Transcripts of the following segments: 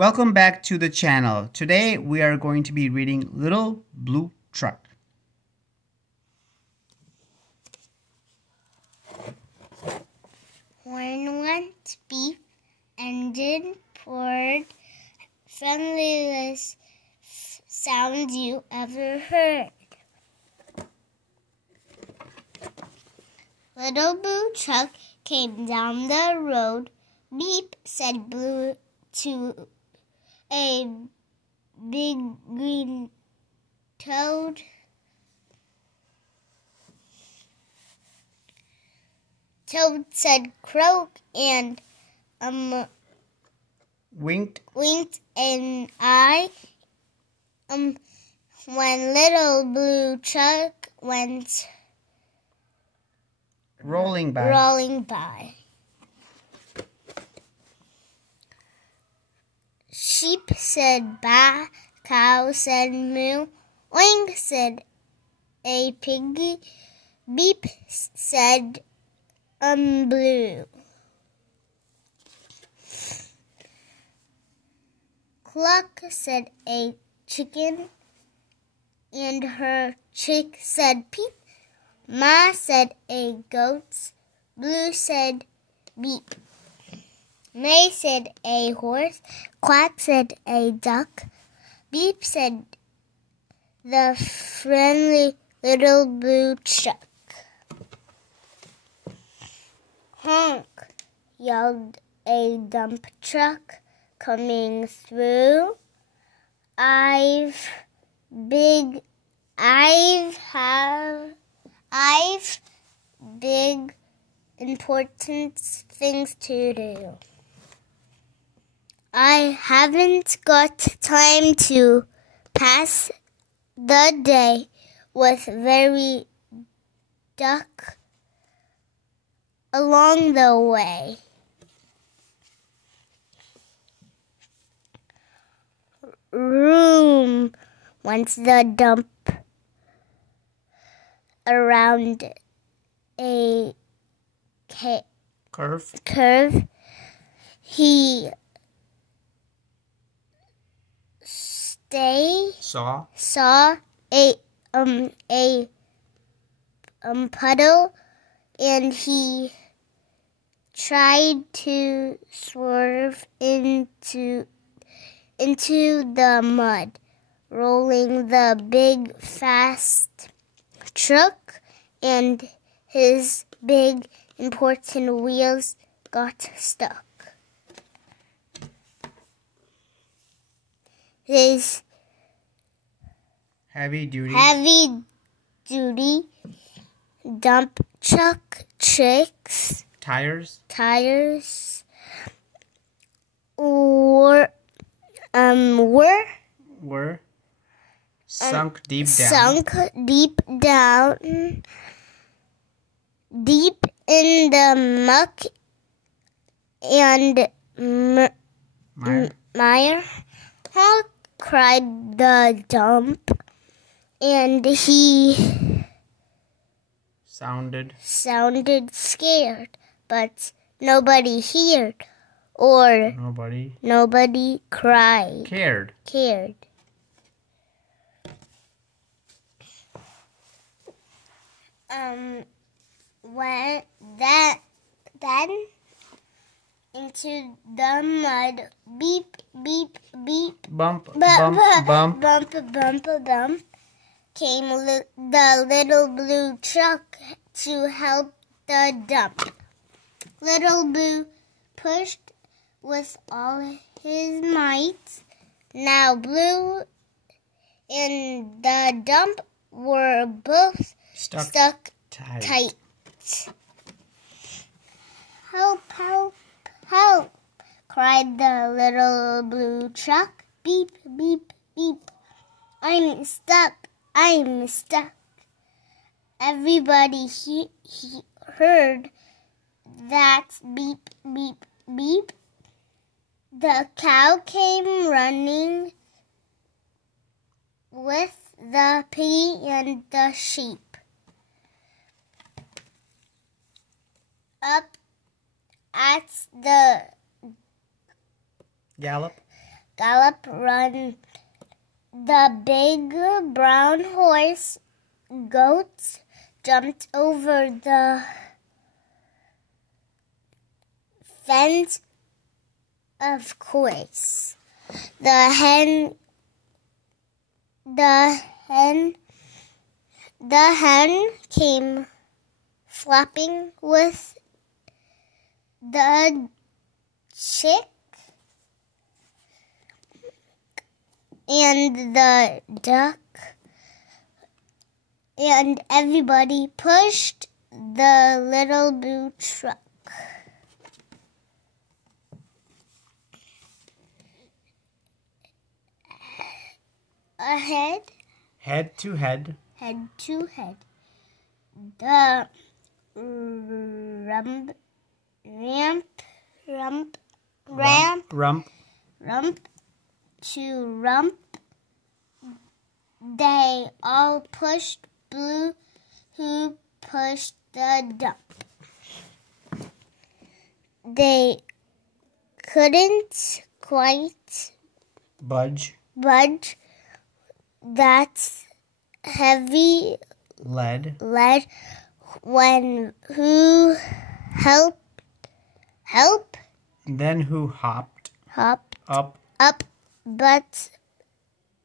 Welcome back to the channel. Today we are going to be reading Little Blue Truck. Horn went beep, engine poured, friendliest sound you ever heard. Little Blue Truck came down the road. Beep, said Blue to a big green toad. Toad said croak and Winked an eye. When Little Blue Truck went rolling by. Sheep said baa, cow said moo, oink said a piggy, beep said blue. Cluck said a chicken, and her chick said peep. Ma said a goat, Blue said beep. May said a horse, Quack said a duck, Beep said the friendly Little Blue Truck. Honk, yelled a dump truck coming through. I've big important things to do. I haven't got time to pass the day with very duck along the way. Room went the dump around a curve. He saw a puddle, and he tried to swerve into the mud, rolling the big fast truck, and his big important wheels got stuck. His Heavy duty dump truck tricks tires were sunk deep in the muck and mire. How cried the dump, and he sounded scared, but nobody heard, or nobody cared. Then into the mud, beep, beep, beep, bump, came the Little Blue Truck to help the dump. Little Blue pushed with all his might. Now Blue and the dump were both stuck tight. Help, help, help, cried the Little Blue Truck. Beep, beep, beep. I'm stuck. Everybody heard that beep, beep, beep. The cow came running with the pig and the sheep. Up at the Gallop. gallop, run. The big brown horse, goats, jumped over the fence, of course. The hen came flapping with the chick, and the duck, and everybody pushed the little blue truck. Ahead, Head to head. head to head, the rump to rump. They all pushed Blue, who pushed the dump. They couldn't quite Budge. That's heavy Lead. when who help Then who hopped up. but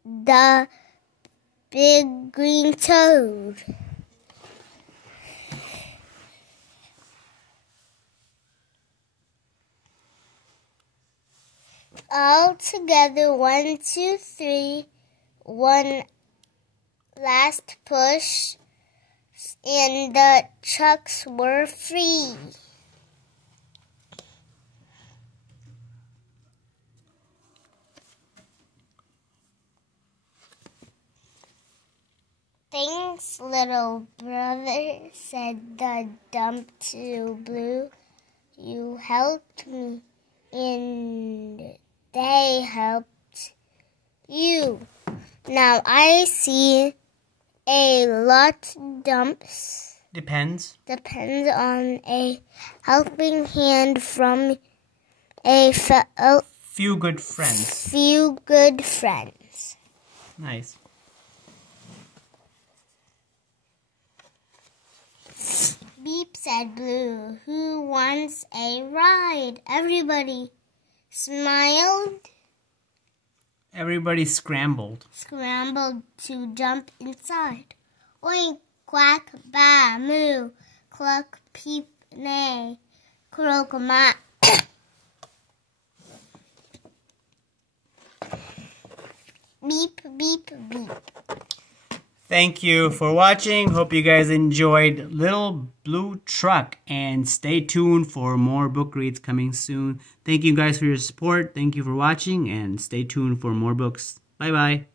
the big green toad. All together, 1, 2, 3, one last push, and the trucks were free. Thanks, little brother, said the dump to Blue. You helped me, and they helped you. Now I see a lot dumps. Depends On a helping hand from a few good friends. Nice. Beep, said Blue. Who wants a ride? Everybody smiled. Everybody scrambled To jump inside. Oink, quack, ba, moo, cluck, peep, neigh, croak, ma. Beep, beep, beep. Thank you for watching. Hope you guys enjoyed Little Blue Truck, and stay tuned for more book reads coming soon. Thank you guys for your support. Thank you for watching, and stay tuned for more books. Bye bye.